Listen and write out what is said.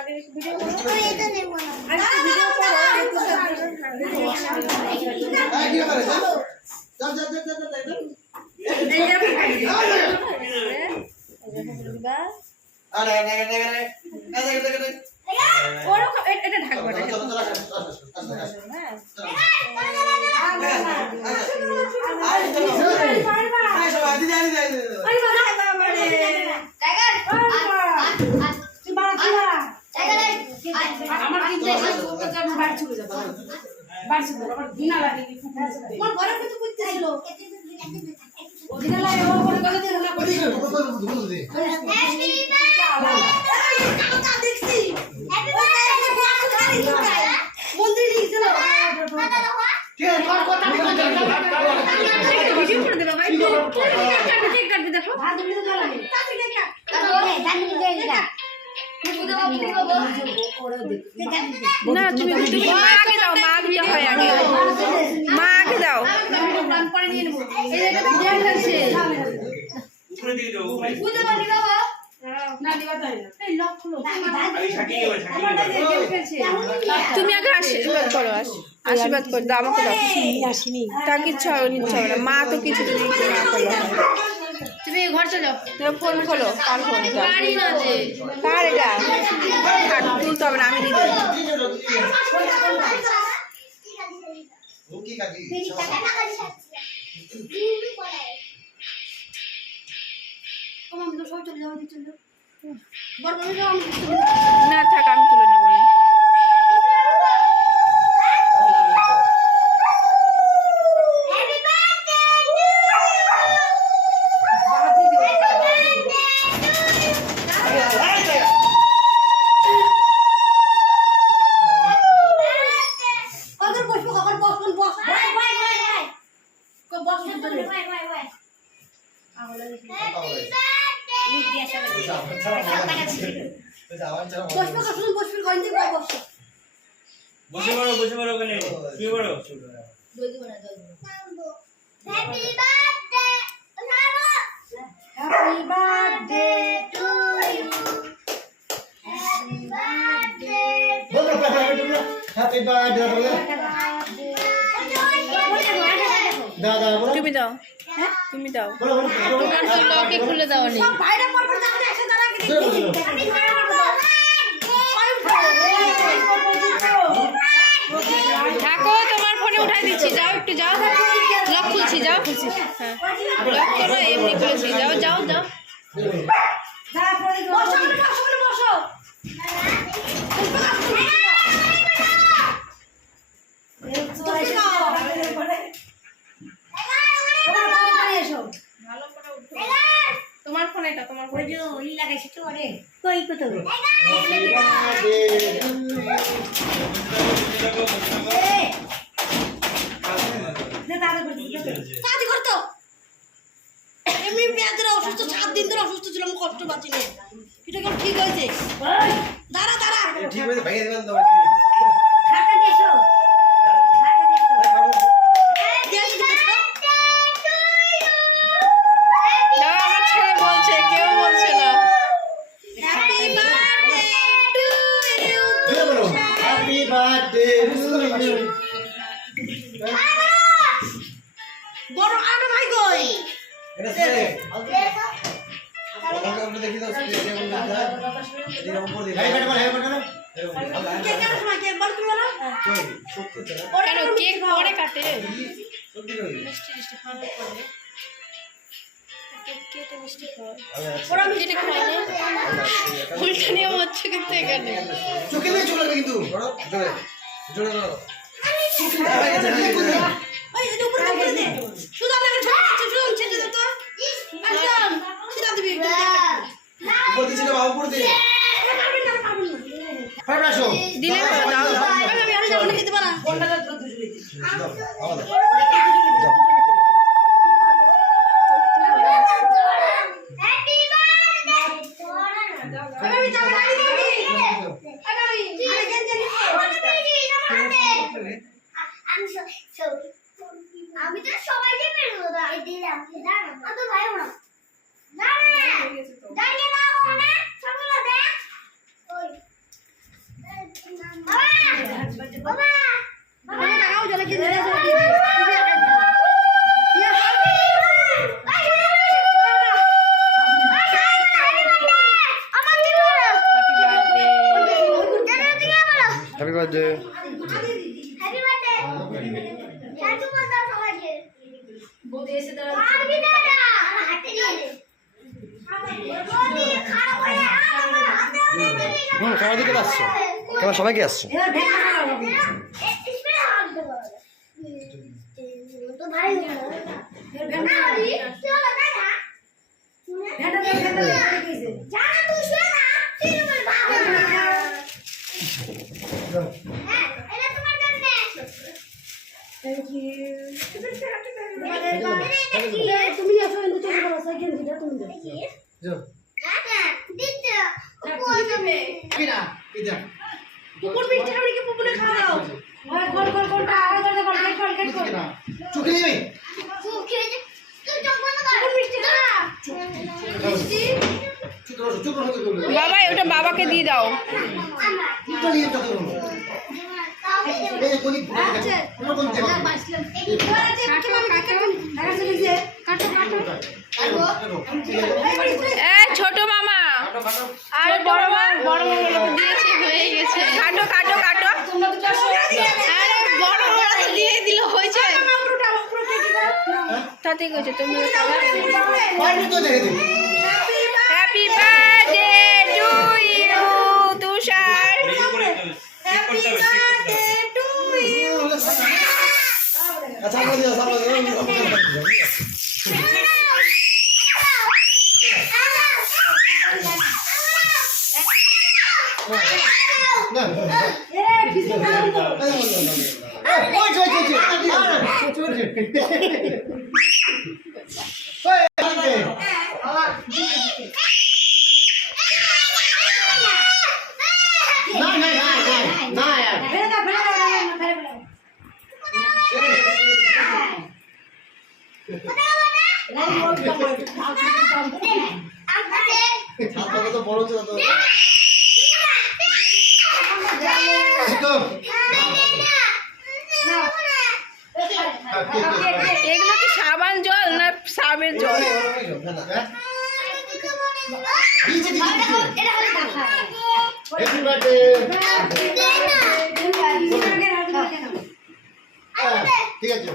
আগে ভিডিও করো এটা নেব না ভিডিও করো এই করে চল চল চল চল চল চল আরে আরে আরে আরে আরে আরে আরে ওরকম এ- এটা ঢাকবো না চল চল আসো আসো আসো আসো হ্যাঁ আরে চলো আরে সবাই দিদি দিদি দিদি টাইগার টাইগার আমার কিন্তু এসে বলতে যে আমি বাড়ি চলে যাব বাড়ি চলে যাব আমার ঘৃণা লাগে আমার ঘরে কত করতেছিল ঘৃণা লাগে ও করে গেলে দিয়ে না কর ভিডিও করে দেবো ভাই কেক কাটবে দেখো ভাত দিতে না এই লক খুলো আমি সাকিয়ে গেল সাকিয়ে গেল তুমি আগে আশীর্বাদ করো আশ- আশীর্বাদ করে দাও আমাকে দাও। আসিনি তা কিচ্ছু নিচ্ছে না। মা তো কিছু না করল তুমি ঘর চলে যাও। তুমি ফোন খোলো কার ফোন এটা না যে। কার এটা? থাক তুলতে হবে না আমি কাকি না বসে। পড়ো বসে পড়ো ওখানে। শুয়ে পড়ো! হ্যাপি বার্থডে বল হ্যাপি বার্থডে বল। দাদা বল। তুমি দাও। তুমি দাও। বল বল তোমার তো খুলে দাও নি বাইরে পড়বে তাহলে এসে দাঁড়া কি দিচ্ছি যাও একটু যাও লক খুলছি যাও হ্যাঁ লক করো এমনি খুলেছি যাও যাও যাও আছে ভাই দেবেন তো ছেলে না। বার্থডে টু ইউ জোরে বলো হ্যাপি বার্থডে বড় আটা ভাই কই? এটা ওকে দেখি দাও স্ক্রিনে বল দাদা এদিকে উপর দিকে হ্যাঁ বল হ্যাঁ বল কে কেন কেক পরে কাটে আচ্ছা উল্টা নিয়ম হচ্ছে কিন্তু এখানে চোখে দিয়ে চলে কিন্তু জোরে জোরে বলো ওই এটা উপরে দে, উপরে দে সুদান দিলে তো দাও দাও আমি আর যাব না খেতে পারা। কোনটা দুজনে দাও আমাদের হ্যাপি বার্থডে আমি যাব না দিবি আগামী আরে গেন গেন আমি তো সবাইকে মেরবো আমি দিলাম দাঁড়া আমি তো ভাই না দাঁড়া দাঁড়িয়ে দাও মানে সবগুলো দেখ ওই হ্যাপি বার্থডে হুম সবাই দিকে আসছে তোমার সবাইকে আসছে তুমি আসো কুকুর মিষ্টি খাবে কি খাওয়া দাও? আওয়াজ করে। চুকে নেবে বাবা ওটা বাবাকে দিয়ে দাও। চুপ নিয়ে এই কোনি কোন কোন দেবা এ ছোট মামা আর বড় মা বড় মামা দিয়েছে হয়ে গেছে কাটো কাটো কাটো আরে বড় বড় তো দিয়ে দিল হয়েছে তাতে গেছে তুমি পারবি তো দেখে দে happy birthday to you Tushar বেশি করে চেক করতে হবে চেক করতে হবে আচ্ছা আমরা দিও সামনে না ওই ওই ওই না না না না यार বড় এগুলো কি সাবান জল না সাবের জল? বার্থডে ঠিক আছে।